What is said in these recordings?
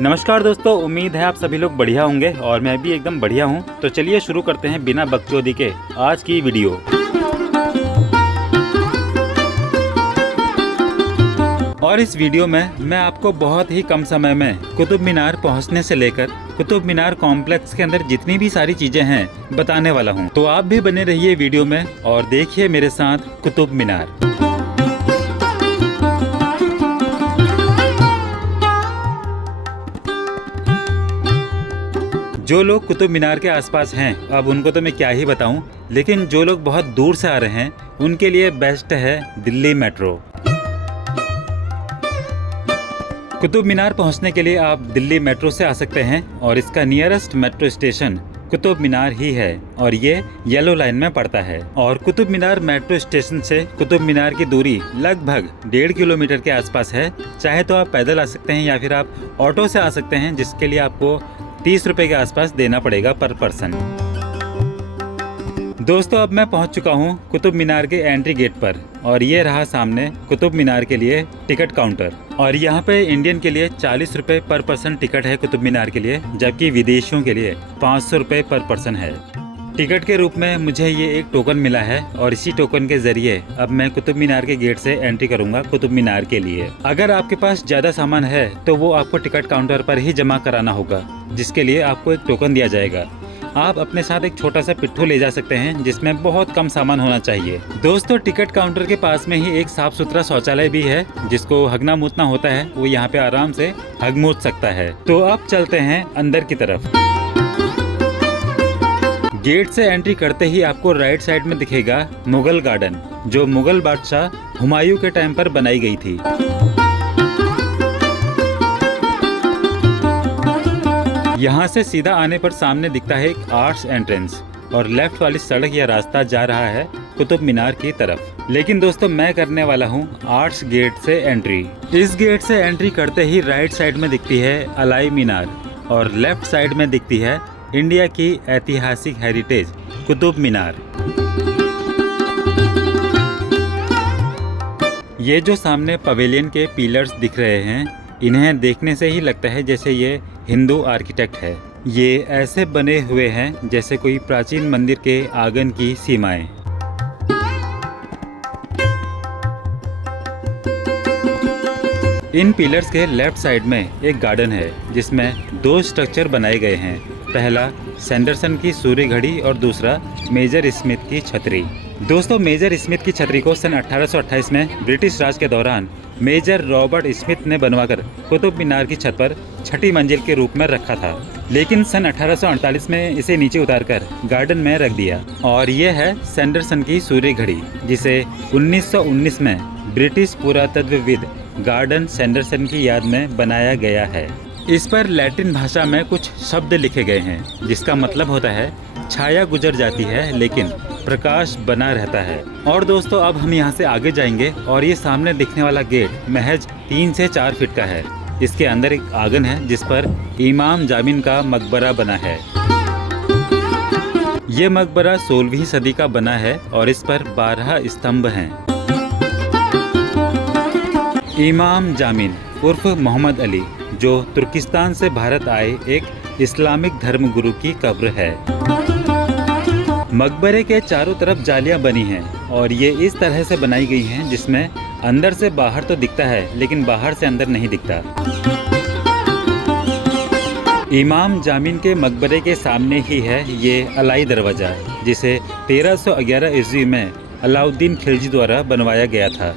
नमस्कार दोस्तों, उम्मीद है आप सभी लोग बढ़िया होंगे और मैं भी एकदम बढ़िया हूं। तो चलिए शुरू करते हैं बिना बकचोदी के आज की वीडियो। और इस वीडियो में मैं आपको बहुत ही कम समय में कुतुब मीनार पहुंचने से लेकर कुतुब मीनार कॉम्प्लेक्स के अंदर जितनी भी सारी चीजें हैं बताने वाला हूं। तो आप भी बने रहिए वीडियो में और देखिए मेरे साथ कुतुब मीनार। जो लोग कुतुब मीनार के आसपास हैं अब उनको तो मैं क्या ही बताऊं, लेकिन जो लोग बहुत दूर से आ रहे हैं उनके लिए बेस्ट है दिल्ली मेट्रो। कुतुब मीनार पहुंचने के लिए आप दिल्ली मेट्रो से आ सकते हैं और इसका nearest metro station Qutub Minar ही है और ये येलो लाइन में पड़ता है। और कुतुब मीनार मेट्रो स्टेशन से कुतुब मीनार की दूरी लगभग 1.5 किलोमीटर के आसपास है। चाहे तो आप पैदल आ सकते हैं या फिर आप ऑटो से आ सकते हैं, जिसके लिए आपको 30 रुपए के आसपास देना पड़ेगा पर पर्सन। दोस्तों अब मैं पहुंच चुका हूं कुतुब मीनार के एंट्री गेट पर और ये रहा सामने कुतुब मीनार के लिए टिकट काउंटर। और यहाँ पे इंडियन के लिए 40 रुपए पर पर्सन टिकट है कुतुब मीनार के लिए, जबकि विदेशियों के लिए 500 रुपए पर पर्सन है। टिकट के रूप में मुझे ये एक टोकन मिला है और इसी टोकन के जरिए अब मैं कुतुब मीनार के गेट से एंट्री करूंगा कुतुब मीनार के लिए। अगर आपके पास ज्यादा सामान है तो वो आपको टिकट काउंटर पर ही जमा कराना होगा, जिसके लिए आपको एक टोकन दिया जाएगा। आप अपने साथ एक छोटा सा पिट्ठू ले जा सकते हैं जिसमें बहुत कम सामान होना चाहिए। दोस्तों टिकट काउंटर के पास में ही एक साफ सुथरा शौचालय भी है, जिसको हगना मूतना होता है वो यहाँ पे आराम से हग मूत सकता है। तो अब चलते हैं अंदर की तरफ। गेट से एंट्री करते ही आपको राइट साइड में दिखेगा मुगल गार्डन, जो मुगल बादशाह हुमायूं के टाइम पर बनाई गई थी। यहाँ से सीधा आने पर सामने दिखता है एक आर्ट्स एंट्रेंस और लेफ्ट वाली सड़क या रास्ता जा रहा है कुतुब मीनार की तरफ। लेकिन दोस्तों मैं करने वाला हूँ आर्ट्स गेट से एंट्री। इस गेट से एंट्री करते ही राइट साइड में दिखती है अलाई मीनार और लेफ्ट साइड में दिखती है इंडिया की ऐतिहासिक हेरिटेज कुतुब मीनार। ये जो सामने पवेलियन के पिलर्स दिख रहे हैं, इन्हें देखने से ही लगता है जैसे ये हिंदू आर्किटेक्ट है। ये ऐसे बने हुए हैं जैसे कोई प्राचीन मंदिर के आंगन की सीमाएं। इन पिलर्स के लेफ्ट साइड में एक गार्डन है जिसमें 2 स्ट्रक्चर बनाए गए हैं। पहला सैंडरसन की सूर्य घड़ी और दूसरा मेजर स्मिथ की छतरी। दोस्तों मेजर स्मिथ की छतरी को सन 1828 में ब्रिटिश राज के दौरान मेजर रॉबर्ट स्मिथ ने बनवाकर कुतुब मीनार की छत पर 6ठी मंजिल के रूप में रखा था, लेकिन सन 1848 में इसे नीचे उतारकर गार्डन में रख दिया। और ये है सैंडरसन की सूर्य घड़ी, जिसे 1919 में ब्रिटिश पुरातत्वविद गार्डन सैंडरसन की याद में बनाया गया है। इस पर लैटिन भाषा में कुछ शब्द लिखे गए हैं जिसका मतलब होता है छाया गुजर जाती है लेकिन प्रकाश बना रहता है। और दोस्तों अब हम यहाँ से आगे जाएंगे और ये सामने दिखने वाला गेट महज 3 से 4 फीट का है। इसके अंदर एक आंगन है जिस पर इमाम जामिन का मकबरा बना है। ये मकबरा 16वीं सदी का बना है और इस पर 12 स्तंभ हैं। इमाम जामिन उर्फ मोहम्मद अली, जो तुर्किस्तान से भारत आए एक इस्लामिक धर्म गुरु की कब्र है। मकबरे के चारों तरफ जालियां बनी हैं और ये इस तरह से बनाई गई हैं जिसमें अंदर से बाहर तो दिखता है लेकिन बाहर से अंदर नहीं दिखता। इमाम जामिन के मकबरे के सामने ही है ये अलाई दरवाजा, जिसे 1311 ईस्वी में अलाउद्दीन खिलजी द्वारा बनवाया गया था।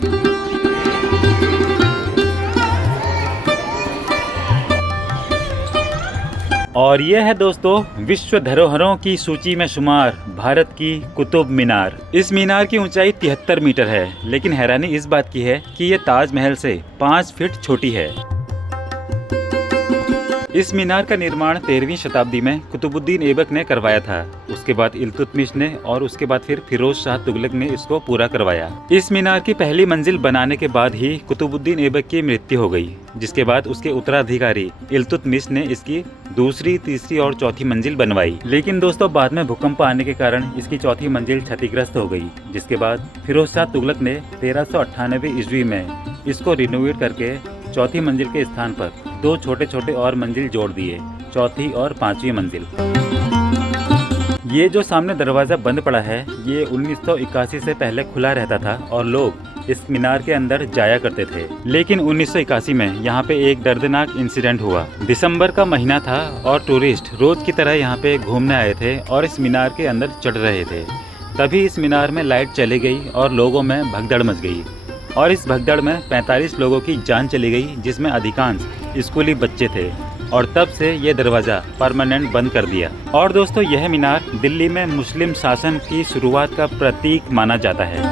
और यह है दोस्तों विश्व धरोहरों की सूची में शुमार भारत की कुतुब मीनार। इस मीनार की ऊंचाई 73 मीटर है, लेकिन हैरानी इस बात की है कि यह ताजमहल से 5 फीट छोटी है। इस मीनार का निर्माण 13वीं शताब्दी में कुतुबुद्दीन ऐबक ने करवाया था। उसके बाद इल्तुतमिश ने और उसके बाद फिर फिरोज शाह तुगलक ने इसको पूरा करवाया। इस मीनार की पहली मंजिल बनाने के बाद ही कुतुबुद्दीन ऐबक की मृत्यु हो गई, जिसके बाद उसके उत्तराधिकारी इल्तुतमिश ने इसकी दूसरी, तीसरी और चौथी मंजिल बनवाई। लेकिन दोस्तों बाद में भूकंप आने के कारण इसकी चौथी मंजिल क्षतिग्रस्त हो गई, जिसके बाद फिरोज शाह तुगलक ने 1398 ईस्वी में इसको रिनोवेट करके चौथी मंजिल के स्थान पर दो छोटे छोटे और मंजिल जोड़ दिए, चौथी और पांचवी मंजिल। ये जो सामने दरवाज़ा बंद पड़ा है, ये 1981 से पहले खुला रहता था और लोग इस मीनार के अंदर जाया करते थे। लेकिन 1981 में यहाँ पे एक दर्दनाक इंसिडेंट हुआ। दिसंबर का महीना था और टूरिस्ट रोज की तरह यहाँ पे घूमने आए थे और इस मीनार के अंदर चढ़ रहे थे। तभी इस मीनार में लाइट चली गई और लोगों में भगदड़ मच गई और इस भगदड़ में 45 लोगों की जान चली गई, जिसमें अधिकांश स्कूली बच्चे थे और तब से ये दरवाज़ा परमानेंट बंद कर दिया। और दोस्तों, यह मीनार दिल्ली में मुस्लिम शासन की शुरुआत का प्रतीक माना जाता है।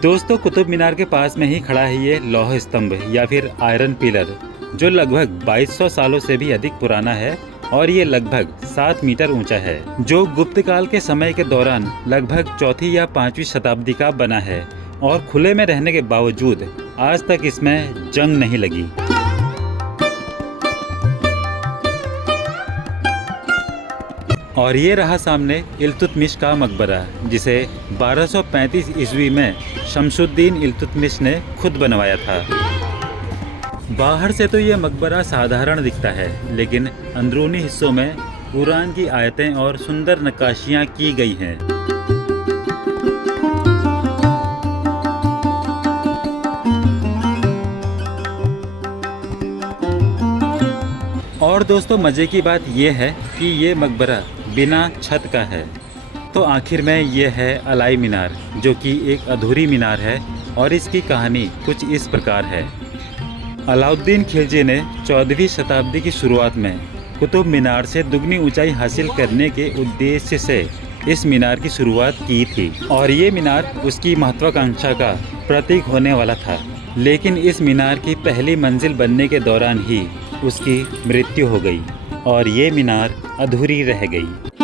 दोस्तों, कुतुब मीनार के पास में ही खड़ा है ये लौह स्तंभ या फिर आयरन पिलर, जो लगभग 2200 सालों से भी अधिक पुराना है और ये लगभग 7 मीटर ऊंचा है, जो गुप्त काल के समय के दौरान लगभग 4वीं या 5वीं शताब्दी का बना है और खुले में रहने के बावजूद आज तक इसमें जंग नहीं लगी। और ये रहा सामने इल्तुतमिश का मकबरा, जिसे 1235 ईस्वी में शमसुद्दीन इल्तुतमिश ने खुद बनवाया था। बाहर से तो ये मकबरा साधारण दिखता है, लेकिन अंदरूनी हिस्सों में कुरान की आयतें और सुंदर नक्काशियाँ की गई हैं। और दोस्तों, मज़े की बात ये है कि ये मकबरा बिना छत का है। तो आखिर में ये है अलाई मीनार, जो कि एक अधूरी मीनार है और इसकी कहानी कुछ इस प्रकार है। अलाउद्दीन खिलजी ने 14वीं शताब्दी की शुरुआत में कुतुब मीनार से दुगनी ऊंचाई हासिल करने के उद्देश्य से इस मीनार की शुरुआत की थी और ये मीनार उसकी महत्वाकांक्षा का प्रतीक होने वाला था। लेकिन इस मीनार की पहली मंजिल बनने के दौरान ही उसकी मृत्यु हो गई और ये मीनार अधूरी रह गई।